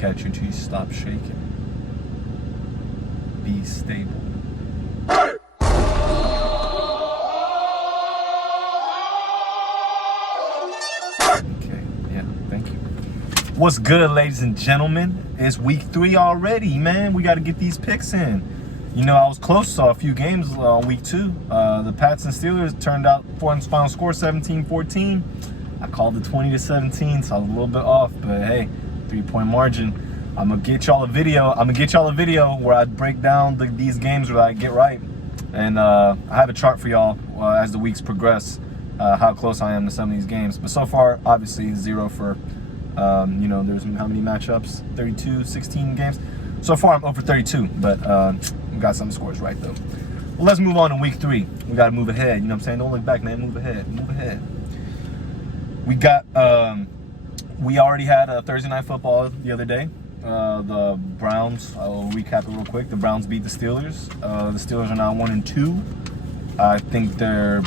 shake at you until you stop shaking. Be stable. Okay, yeah, thank you. What's good, ladies and gentlemen? It's week 3 already, man. We got to get these picks in. You know, I was close to a few games on week 2. The Pats and Steelers turned out final score 17-14. I called it 20-17, so I was a little bit off, but hey, 3-point margin. I'm gonna get y'all a video. Where I break down these games where I get right, and I have a chart for y'all as the weeks progress, how close I am to some of these games. But so far, obviously 0 for, you know, there's how many matchups? 32, 16 games. So far, I'm 0 for 32, but we got some scores right though. Well, let's move on to week 3. We gotta move ahead. You know what I'm saying? Don't look back, man. Move ahead. Move ahead. We got. We already had a Thursday Night Football the other day. The Browns, I'll recap it real quick. The Browns beat the Steelers. The Steelers are now 1-2. I think they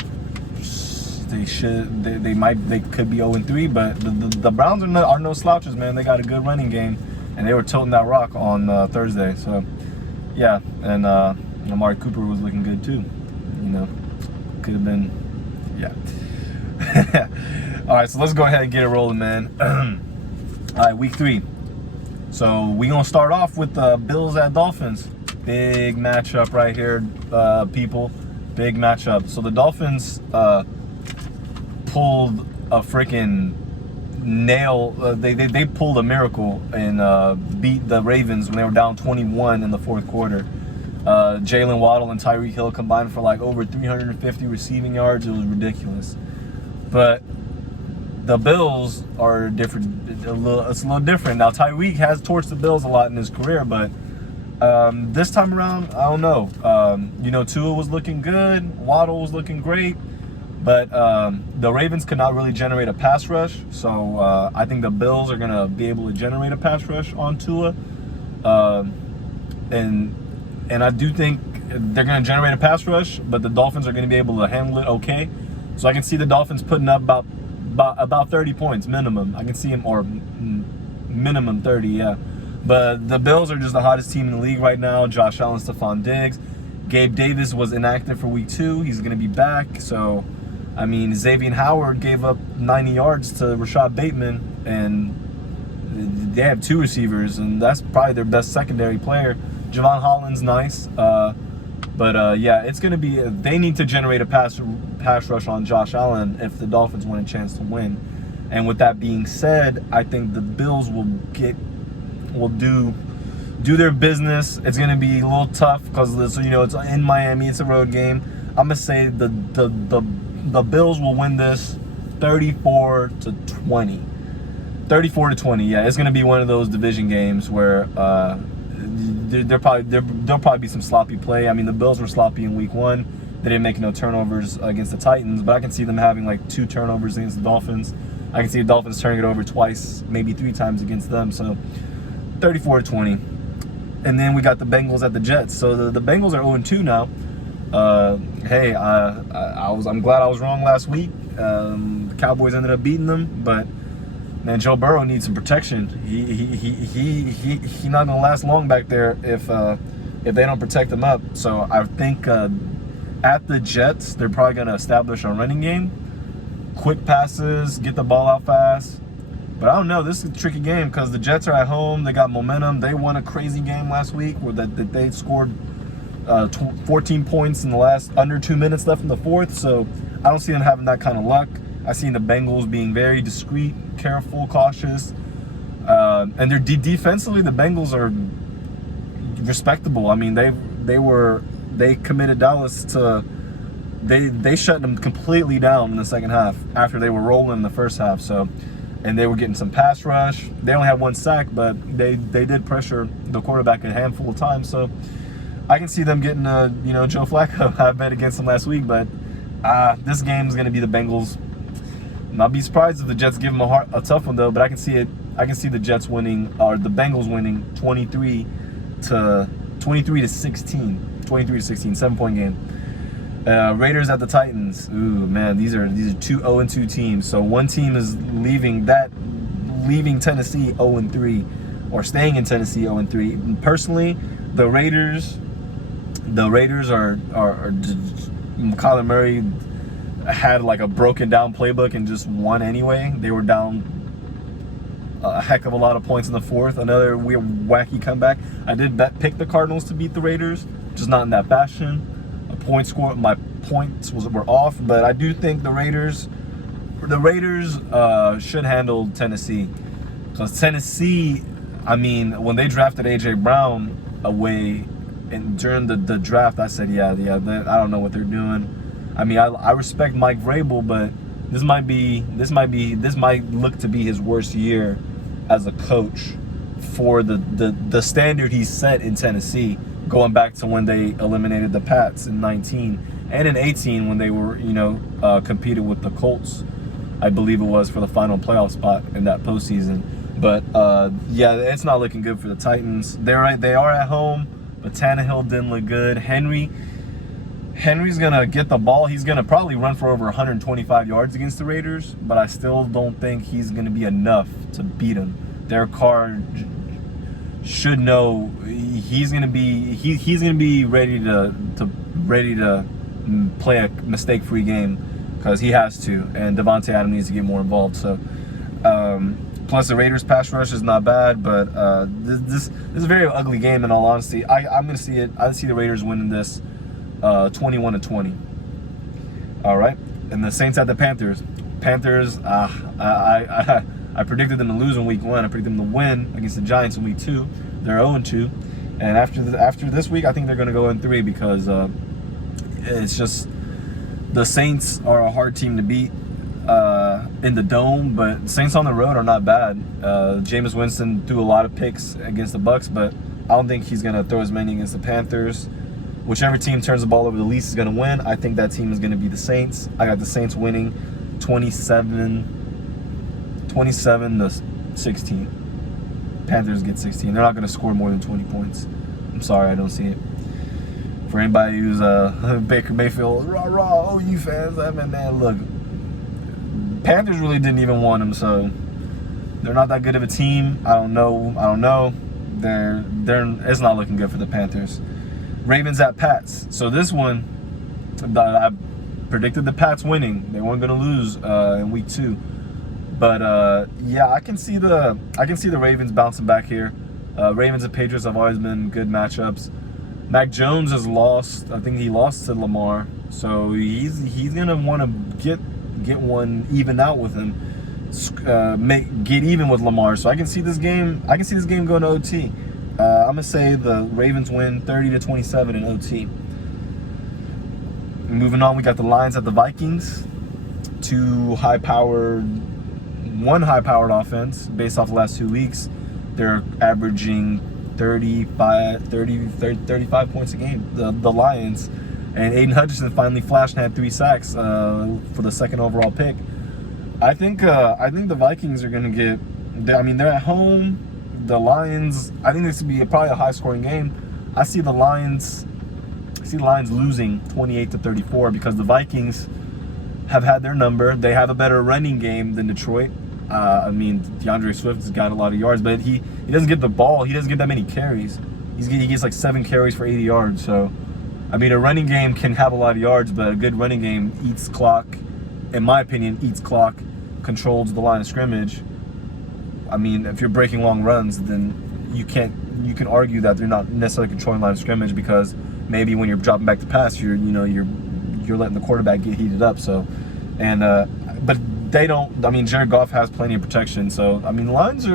could be 0-3, but the Browns are no slouches, man. They got a good running game, and they were tilting that rock on Thursday. So, yeah, and Amari Cooper was looking good too. You know, could have been, yeah. All right, so let's go ahead and get it rolling, man. All right, week 3. So we gonna start off with the Bills at Dolphins. Big matchup right here, people. Big matchup. So the Dolphins pulled a freaking nail. They pulled a miracle and beat the Ravens when they were down 21 in the fourth quarter. Jalen Waddle and Tyreek Hill combined for like over 350 receiving yards. It was ridiculous. But the Bills are different. It's a little different. Now, Tyreek has torched the Bills a lot in his career, but this time around, I don't know. You know, Tua was looking good. Waddle was looking great. But the Ravens could not really generate a pass rush. So I think the Bills are going to be able to generate a pass rush on Tua. And I do think they're going to generate a pass rush, but the Dolphins are going to be able to handle it okay. So I can see the Dolphins putting up about 30 points minimum. I can see them, or minimum 30, yeah. But the Bills are just the hottest team in the league right now. Josh Allen, Stephon Diggs. Gabe Davis was inactive for week 2. He's going to be back. So, I mean, Xavier Howard gave up 90 yards to Rashad Bateman, and they have 2 receivers, and that's probably their best secondary player. Javon Holland's nice. But yeah, it's going to be, they need to generate a pass rush on Josh Allen if the Dolphins want a chance to win. And with that being said, I think the Bills will do their business. It's going to be a little tough because, you know, it's in Miami. It's a road game. I'm going to say the Bills will win this 34-20. 34-20. Yeah, it's going to be one of those division games where there'll probably be some sloppy play. I mean, the Bills were sloppy in week 1. They didn't make no turnovers against the Titans, but I can see them having like 2 turnovers against the Dolphins. I can see the Dolphins turning it over twice, maybe 3 times against them. So 34-20. And then we got the Bengals at the Jets. So the Bengals are 0-2 now. Hey, I'm glad I was wrong last week. The Cowboys ended up beating them, but man, Joe Burrow needs some protection. He's not gonna last long back there if they don't protect him up. So I think at the Jets, they're probably gonna establish a running game, quick passes, get the ball out fast. But I don't know. This is a tricky game because the Jets are at home. They got momentum. They won a crazy game last week where that they scored 14 points in the last under 2 minutes left in the fourth. So I don't see them having that kind of luck. I see the Bengals being very discreet, careful, cautious. And they're defensively, the Bengals are respectable. I mean, they committed Dallas to, they shut them completely down in the second half after they were rolling in the first half. So, and they were getting some pass rush. They only had 1 sack, but they did pressure the quarterback a handful of times. So I can see them getting Joe Flacco. I bet against them last week, but this game is going to be the Bengals. Not be surprised if the Jets give them a tough one though, but I can see it. I can see the Jets winning, or the Bengals winning 23-16. 7-point game. Raiders at the Titans. Ooh, man, these are 2 0-2 teams. So one team is leaving Tennessee 0-3, or staying in Tennessee 0-3. Personally, the Raiders are Kyler Murray had like a broken down playbook and just won anyway. They were down a heck of a lot of points in the fourth. Another weird wacky comeback. I did pick the Cardinals to beat the Raiders, just not in that fashion. My points were off, but I do think the Raiders should handle Tennessee, because Tennessee, I mean, when they drafted AJ Brown away and during the draft, I said, I don't know what they're doing. I mean, I respect Mike Vrabel, but this might look to be his worst year as a coach for the standard he set in Tennessee, going back to when they eliminated the Pats in 19 and in 18 when they were, competed with the Colts, I believe it was, for the final playoff spot in that postseason. But it's not looking good for the Titans. They are at home, but Tannehill didn't look good. Henry's gonna get the ball. He's gonna probably run for over 125 yards against the Raiders, but I still don't think he's gonna be enough to beat him. Derek Carr should know he's gonna be ready to play a mistake-free game, because he has to, and Devontae Adams needs to get more involved. So, plus the Raiders' pass rush is not bad, but this is a very ugly game. In all honesty, I'm gonna see it. I see the Raiders winning this 21-20. All right, and the Saints at the Panthers. Panthers, I predicted them to lose in week 1. I predicted them to win against the Giants in week 2. They're 0-2, and after this week, I think they're going to go 0-3, because it's just the Saints are a hard team to beat in the dome, but Saints on the road are not bad. Jameis Winston threw a lot of picks against the Bucs, but I don't think he's going to throw as many against the Panthers. Whichever team turns the ball over the least is going to win. I think that team is going to be the Saints. I got the Saints winning 27-16. Panthers get 16. They're not going to score more than 20 points. I'm sorry, I don't see it. For anybody who's Baker Mayfield, rah, OU fans, man, look, Panthers really didn't even want him, so they're not that good of a team. I don't know. It's not looking good for the Panthers. Ravens at Pats. So this one, I predicted the Pats winning. They weren't going to lose in week 2. But I can see the Ravens bouncing back here. Ravens and Patriots have always been good matchups. Mac Jones has lost. I think he lost to Lamar, so he's gonna want to get one even out with him, get even with Lamar. So I can see this game. Going to OT. I'm gonna say the Ravens win 30-27 in OT. Moving on, we got the Lions at the Vikings. One high-powered offense based off the last 2 weeks. They're averaging 35 points a game, the Lions. And Aiden Hutchinson finally flashed and had 3 sacks for the second overall pick. I think the Vikings are going to get, they're at home. The Lions, I think this would be probably a high-scoring game. I see the Lions losing 28-34, because the Vikings have had their number. They have a better running game than Detroit. DeAndre Swift has got a lot of yards, but he doesn't get the ball. He doesn't get that many carries. He gets like 7 carries for 80 yards. So, a running game can have a lot of yards, but a good running game eats clock. In my opinion, controls the line of scrimmage. If you're breaking long runs, then you can argue that they're not necessarily controlling line of scrimmage, because maybe when you're dropping back to pass, you're letting the quarterback get heated up. So, but they don't. Jared Goff has plenty of protection. So, the Lions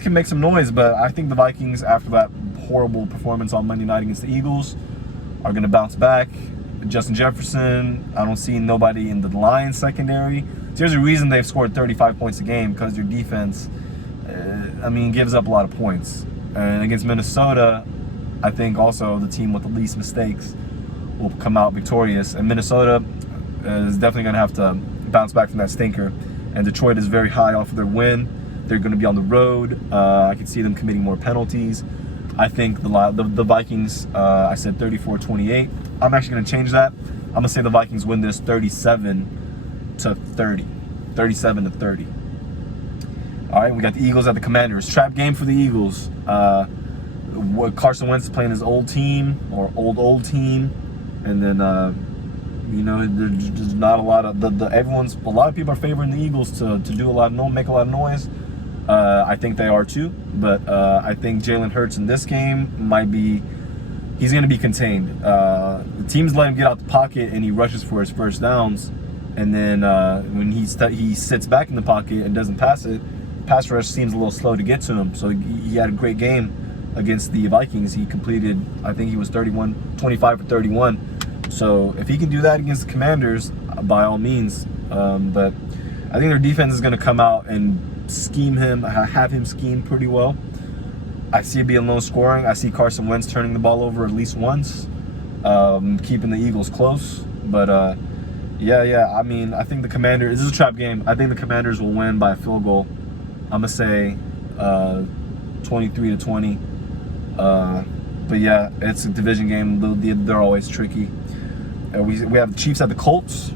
can make some noise, but I think the Vikings, after that horrible performance on Monday night against the Eagles, are going to bounce back. Justin Jefferson, I don't see nobody in the Lions secondary. There's a reason they've scored 35 points a game, because their defense, gives up a lot of points. And against Minnesota, I think also the team with the least mistakes will come out victorious. And Minnesota is definitely going to have to bounce back from that stinker. And Detroit is very high off of their win. They're going to be on the road. I can see them committing more penalties. I think the Vikings, I said 34-28. I'm actually going to change that. I'm going to say the Vikings win this 37-30. All right, we got the Eagles at the Commanders. Trap game for the Eagles. Carson Wentz is playing his old team or old team, and then there's just not a lot of a lot of people are favoring the Eagles to do make a lot of noise. I think they are too, but I think Jalen Hurts in this game he's going to be contained. The teams let him get out the pocket and he rushes for his first downs, and then when he sits back in the pocket and doesn't pass rush seems a little slow to get to him. So he had a great game against the Vikings. He completed, I think he was 25 for 31. So if he can do that against the Commanders, by all means. But I think their defense is going to come out and have him scheme pretty well. I see it being low scoring. I see Carson Wentz turning the ball over at least once, keeping the Eagles close. But yeah. I mean, I think the Commanders. This is a trap game. I think the Commanders will win by a field goal. I'm gonna say 23-20. But yeah, it's a division game. They're always tricky. We have the Chiefs at the Colts.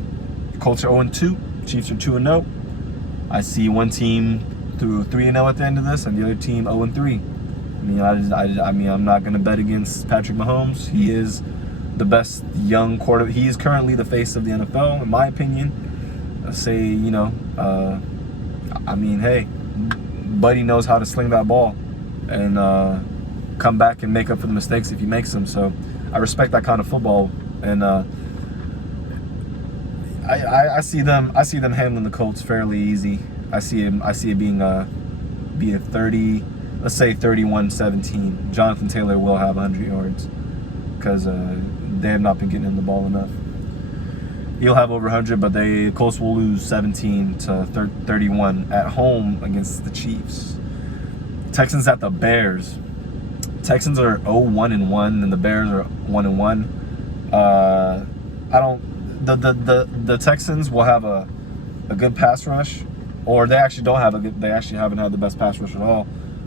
The Colts are 0-2. Chiefs are 2-0. I see one team through 3-0 at the end of this, and the other team 0-3. I mean, I'm not gonna bet against Patrick Mahomes. He is the best young quarterback. He is currently the face of the NFL, in my opinion. I mean, hey, Buddy knows how to sling that ball and come back and make up for the mistakes if he makes them. So I respect that kind of football, and I see them handling the Colts fairly easy. I see it being 30, let's say 31-17. Jonathan Taylor will have 100 yards because they have not been getting him the ball enough. He'll have over 100, but the Colts will lose 17-31 at home against the Chiefs. Texans at the Bears. Texans are 0-1-1, and the Bears are 1-1. The Texans will have a good pass rush, or they actually haven't had the best pass rush at all.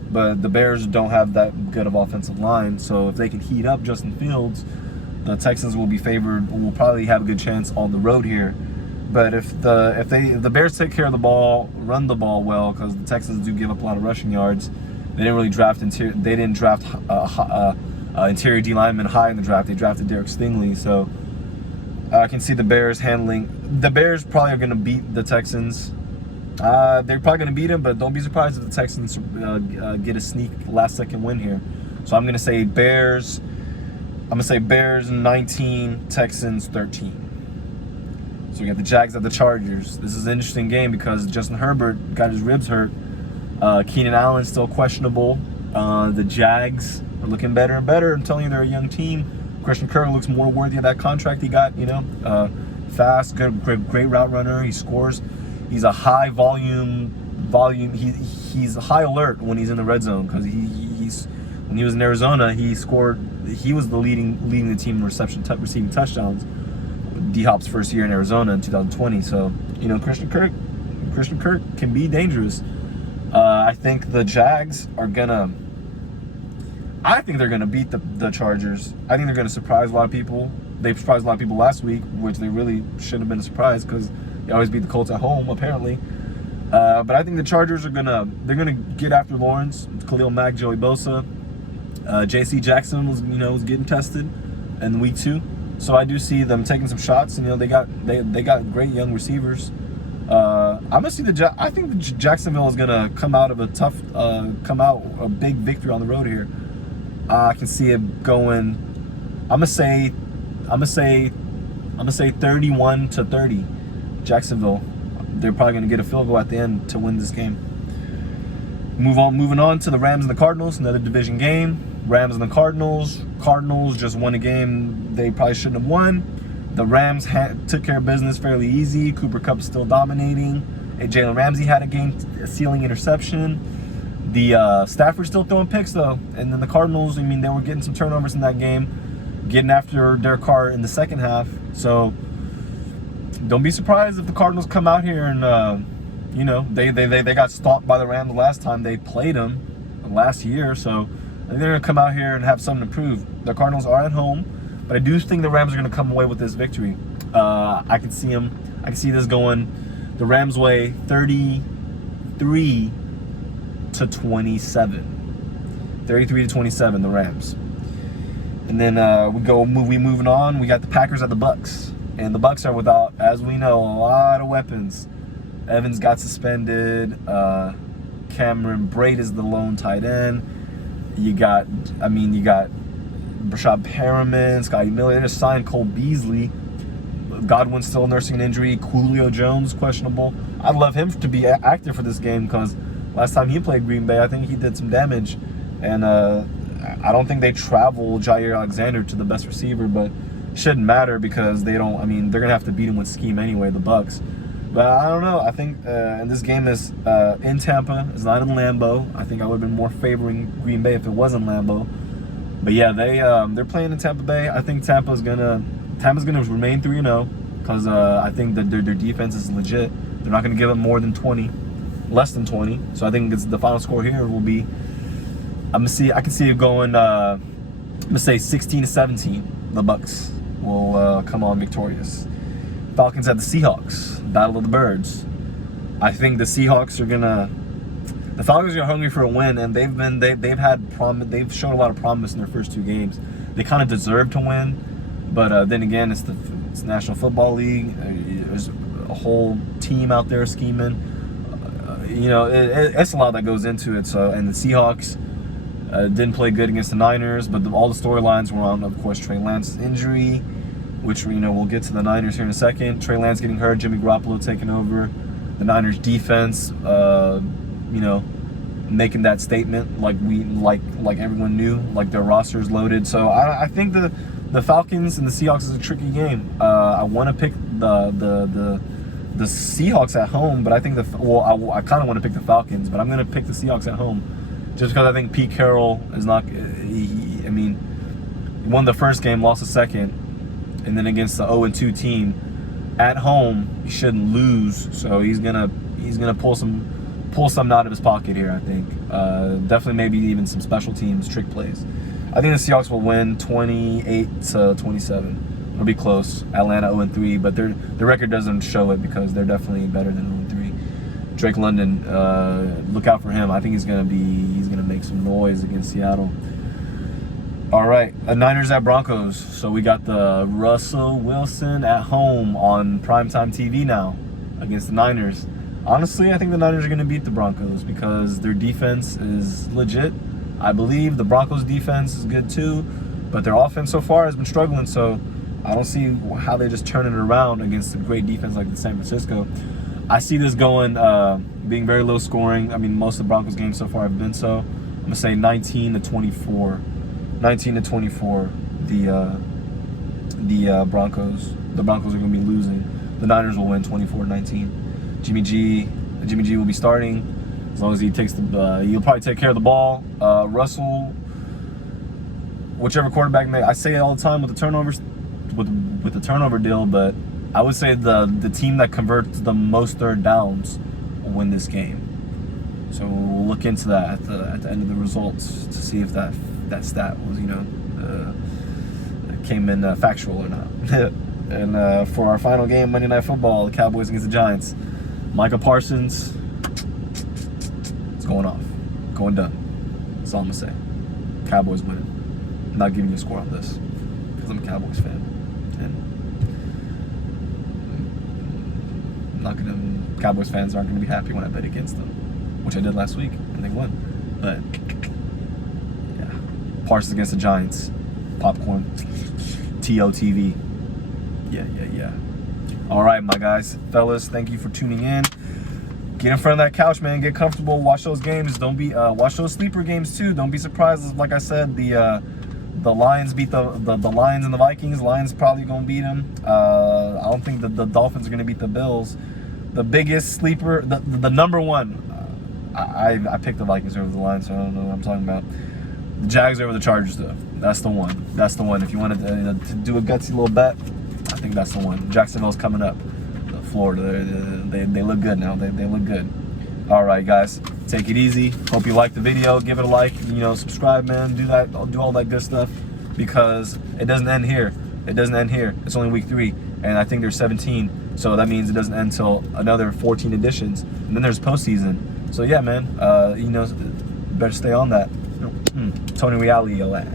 But the Bears don't have that good of offensive line, so if they can heat up Justin Fields, the Texans will be favored. Will probably have a good chance on the road here. But if the Bears take care of the ball, run the ball well, because the Texans do give up a lot of rushing yards. They didn't really draft interior D lineman high in the draft. They drafted Derek Stingley, so I can see the Bears handling. The Bears probably are going to beat the Texans. They're probably going to beat them, but don't be surprised if the Texans get a sneak last-second win here. So I'm going to say Bears. I'm going to say Bears 19, Texans 13. So we got the Jags at the Chargers. This is an interesting game because Justin Herbert got his ribs hurt. Keenan Allen's still questionable. The Jags are looking better and better. I'm telling you, they're a young team. Christian Kirk looks more worthy of that contract he got. Fast, good, great route runner. He scores. He's a high volume. He's high alert when he's in the red zone because when he was in Arizona, he scored. He was leading the team in receiving touchdowns. D-Hop's first year in Arizona in 2020. So Christian Kirk can be dangerous. I think the Jags are gonna. I think they're gonna beat the Chargers. I think they're gonna surprise a lot of people. They surprised a lot of people last week, which they really shouldn't have been a surprise because they always beat the Colts at home, apparently. But I think the Chargers are gonna get after Lawrence, Khalil Mack, Joey Bosa. J.C. Jackson was getting tested in week 2, so I do see them taking some shots. And they got great young receivers. I'm gonna see I think Jacksonville is gonna come out a big victory on the road here. I can see it going. I'm gonna say 31-30. Jacksonville. They're probably gonna get a field goal at the end to win this game. Moving on to the Rams and the Cardinals, another division game. Rams and the Cardinals. Cardinals just won a game they probably shouldn't have won. The Rams took care of business fairly easy. Cooper Kupp still dominating. Jalen Ramsey had a game-sealing interception. The Stafford still throwing picks though. And then the Cardinals, they were getting some turnovers in that game, getting after Derek Carr in the second half. So don't be surprised if the Cardinals come out here and they got stopped by the Rams last time they played them last year. So I think they're gonna come out here and have something to prove. The Cardinals are at home, but I do think the Rams are gonna come away with this victory. I can see this going the Rams' way, 33-27. to 27. 33 to 27, the Rams. And then we moving on. We got the Packers at the Bucks. And the Bucks are without, as we know, a lot of weapons. Evans got suspended. Cameron Braid is the lone tight end. You got Brashad Perriman, Scotty Miller. They just signed Cole Beasley. Godwin's still nursing an injury. Julio Jones questionable. I'd love him to be active for this game because last time he played Green Bay, I think he did some damage. And I don't think they travel Jair Alexander to the best receiver, but it shouldn't matter because they don't. I mean, they're gonna have to beat him with scheme anyway, the Bucks. But I don't know. I think and this game is in Tampa. It's not in Lambeau. I think I would have been more favoring Green Bay if it was in Lambeau. But yeah, they're playing in Tampa Bay. I think Tampa's gonna remain 3-0 because I think that their defense is legit. They're not gonna give up more than 20, less than 20. So I think the final score here will be. I can see it going. I'm gonna say 16-17. The Bucks will come on victorious. Falcons at the Seahawks. Battle of the Birds. I think the Seahawks are gonna. The Falcons are hungry for a win, and they've shown a lot of promise in their first 2 games. They kind of deserve to win, but then again, it's National Football League. There's a whole team out there scheming. It's a lot that goes into it. So, and the Seahawks didn't play good against the Niners, but all the storylines were on, of course, Trey Lance's injury, which we'll get to the Niners here in a second. Trey Lance getting hurt, Jimmy Garoppolo taking over. The Niners defense, making that statement like everyone knew, like their roster is loaded. So I think the Falcons and the Seahawks is a tricky game. I want to pick the Seahawks at home, but I think I kind of want to pick the Falcons, but I'm going to pick the Seahawks at home just because I think Pete Carroll is not. He won the first game, lost the second, and then against the 0-2 team at home, he shouldn't lose. So he's gonna pull something out of his pocket here. I think definitely maybe even some special teams trick plays. I think the Seahawks will win 28-27. It'll be close. Atlanta 0-3, but their record doesn't show it because they're definitely better than 0-3. Drake London, look out for him. I think he's gonna make some noise against Seattle. All right, Niners at Broncos. So we got the Russell Wilson at home on primetime TV now against the Niners. Honestly, I think the Niners are going to beat the Broncos because their defense is legit. I believe the Broncos' defense is good too, but their offense so far has been struggling. So I don't see how they just turn it around against a great defense like the San Francisco. I see this going, being very low scoring. I mean, most of the Broncos games so far have been so. I'm going to say 19-24. 19-24. The Broncos. The Broncos are going to be losing. The Niners will win 24-19. Jimmy G will be starting as long as he takes he'll probably take care of the ball. Russell, whichever quarterback I say it all the time with the turnovers, with the turnover deal, but I would say the team that converts the most third downs will win this game. So we'll look into that at the end of the results to see if that stat was came in factual or not. And for our final game, Monday Night Football, the Cowboys against the Giants. Micah Parsons, it's going off. Going done. That's all I'm going to say. Cowboys winning. I'm not giving you a score on this because I'm a Cowboys fan. And Cowboys fans aren't going to be happy when I bet against them, which I did last week, and they won. But, yeah. Parsons against the Giants. Popcorn. TOTV. Yeah. All right, my guys, fellas, thank you for tuning in. Get in front of that couch, man. Get comfortable. Watch those games. Don't be watch those sleeper games too. Don't be surprised. Like I said, the Lions beat the Lions and the Vikings. Lions probably gonna beat them. I don't think the Dolphins are gonna beat the Bills. The biggest sleeper, the number one. I picked the Vikings over the Lions, so I don't know what I'm talking about. The Jags over the Chargers, though. That's the one. That's the one. If you wanted to do a gutsy little bet, I think that's the one. Jacksonville's coming up. Florida, they look good now. They look good. All right, guys, take it easy. Hope you liked the video. Give it a like. Subscribe, man. Do that. Do all that good stuff because it doesn't end here. It doesn't end here. It's only week 3, and I think there's 17. So that means it doesn't end until another 14 editions, and then there's postseason. So yeah, man. Better stay on that. Tony Reality, your lad.